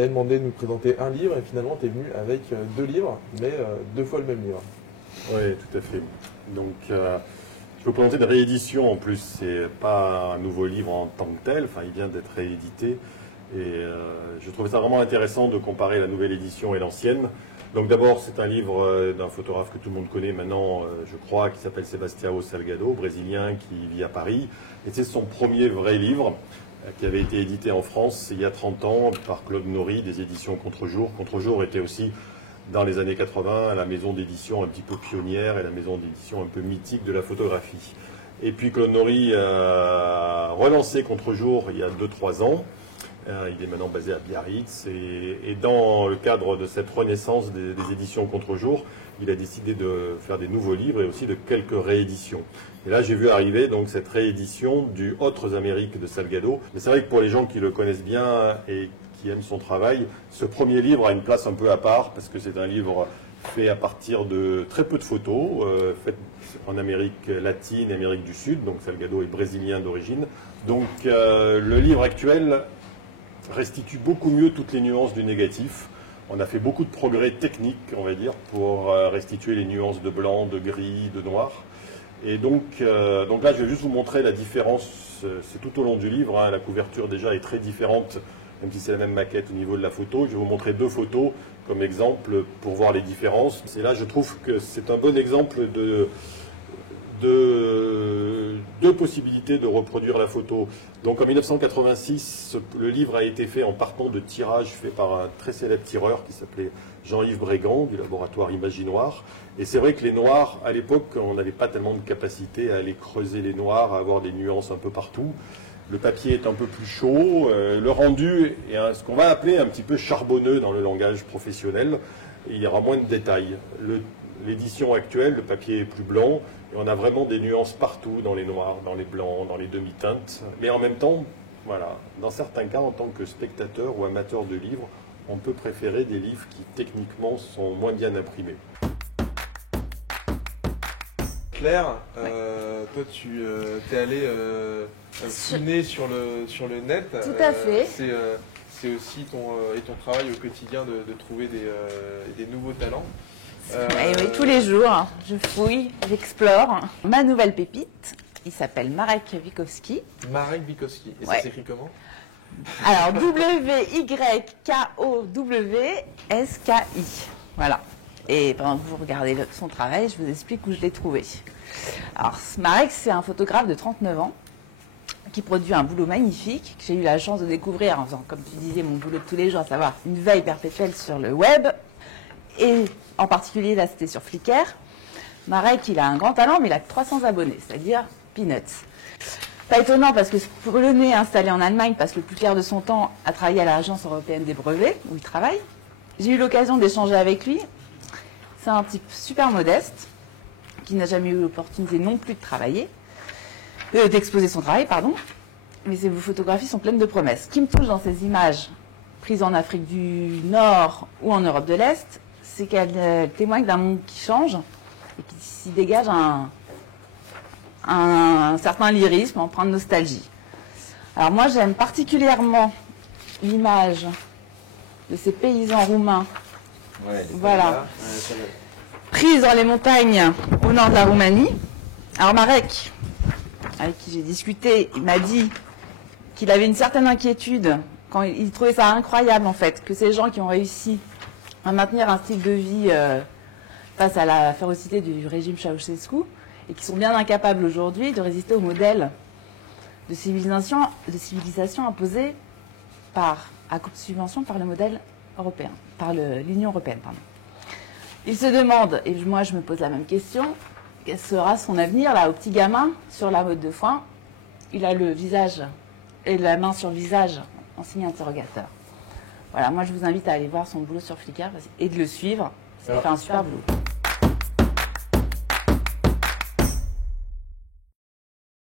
t'avait demandé de nous présenter un livre et finalement tu es venu avec 2 livres, mais 2 fois le même livre. Oui, tout à fait. Donc, je vais vous présenter une réédition en plus. C'est pas un nouveau livre en tant que tel, enfin, il vient d'être réédité. Et je trouvais ça vraiment intéressant de comparer la nouvelle édition et l'ancienne. Donc d'abord, c'est un livre d'un photographe que tout le monde connaît maintenant, je crois, qui s'appelle Sebastião Salgado, brésilien, qui vit à Paris. Et c'est son premier vrai livre, qui avait été édité en France il y a 30 ans par Claude Nory, des éditions Contre-jour. Contre-jour était aussi, dans les années 80, la maison d'édition un petit peu pionnière et la maison d'édition un peu mythique de la photographie. Et puis Claude Nory a relancé Contre-jour il y a 2-3 ans. Il est maintenant basé à Biarritz et dans le cadre de cette renaissance des éditions Contre-jour, il a décidé de faire des nouveaux livres et aussi de quelques rééditions. Et là, j'ai vu arriver donc cette réédition du Autres Amériques de Salgado. Mais c'est vrai que pour les gens qui le connaissent bien et qui aiment son travail, ce premier livre a une place un peu à part parce que c'est un livre fait à partir de très peu de photos, faites en Amérique latine, Amérique du Sud, donc Salgado est brésilien d'origine. Donc le livre actuel restitue beaucoup mieux toutes les nuances du négatif. On a fait beaucoup de progrès techniques, on va dire, pour restituer les nuances de blanc, de gris, de noir. Et donc là, je vais juste vous montrer la différence. C'est tout au long du livre, hein. La couverture déjà est très différente, même si c'est la même maquette au niveau de la photo. Je vais vous montrer 2 photos comme exemple pour voir les différences. Et là, je trouve que c'est un bon exemple de possibilités de reproduire la photo. Donc en 1986, le livre a été fait en partant de tirages faits par un très célèbre tireur qui s'appelait Jean-Yves Brégand du laboratoire Imaginoire. Et c'est vrai que les noirs, à l'époque, on n'avait pas tellement de capacité à aller creuser les noirs, à avoir des nuances un peu partout. Le papier est un peu plus chaud, le rendu est ce qu'on va appeler un petit peu charbonneux dans le langage professionnel. Et il y aura moins de détails. L'édition actuelle, le papier est plus blanc, et on a vraiment des nuances partout, dans les noirs, dans les blancs, dans les demi-teintes. Mais en même temps, voilà, dans certains cas, en tant que spectateur ou amateur de livres, on peut préférer des livres qui, techniquement, sont moins bien imprimés. Claire, toi tu es allé fouiner sur le net. Tout à fait. C'est aussi ton travail au quotidien de trouver des nouveaux talents. Oui, tous les jours, je fouille, j'explore. Ma nouvelle pépite, il s'appelle Marek Wikowski. Marek Wikowski. Et ouais. Ça s'écrit comment? Alors, W-Y-K-O-W-S-K-I. Voilà. Et pendant que vous regardez son travail, je vous explique où je l'ai trouvé. Alors, Marek, c'est un photographe de 39 ans qui produit un boulot magnifique que j'ai eu la chance de découvrir en faisant, comme tu disais, mon boulot de tous les jours, à savoir une veille perpétuelle sur le web. Et en particulier, là, c'était sur Flickr. Marek, il a un grand talent, mais il a que 300 abonnés, c'est-à-dire peanuts. Pas étonnant parce que ce Polonais installé en Allemagne passe le plus clair de son temps à travailler à l'Agence européenne des brevets, où il travaille. J'ai eu l'occasion d'échanger avec lui. C'est un type super modeste, qui n'a jamais eu l'opportunité non plus de travailler, d'exposer son travail, pardon. Mais ses photographies sont pleines de promesses. Ce qui me touche dans ces images prises en Afrique du Nord ou en Europe de l'Est, c'est qu'elles témoignent d'un monde qui change et qui s'y dégage un certain lyrisme, empreint de nostalgie. Alors moi, j'aime particulièrement l'image de ces paysans roumains, ouais, voilà, prise dans les montagnes au nord de la Roumanie. Alors Marek, avec qui j'ai discuté, il m'a dit qu'il avait une certaine inquiétude quand il trouvait ça incroyable en fait, que ces gens qui ont réussi à maintenir un style de vie face à la férocité du régime Ceausescu et qui sont bien incapables aujourd'hui de résister au modèle de civilisation imposé à coup de subvention par le modèle européen, par l'Union européenne, pardon. Il se demande, et moi je me pose la même question, quel sera son avenir là au petit gamin sur la mode de foin. Il a le visage et la main sur le visage en signe interrogateur. Voilà, moi je vous invite à aller voir son boulot sur Flickr et de le suivre. Il fait un super boulot.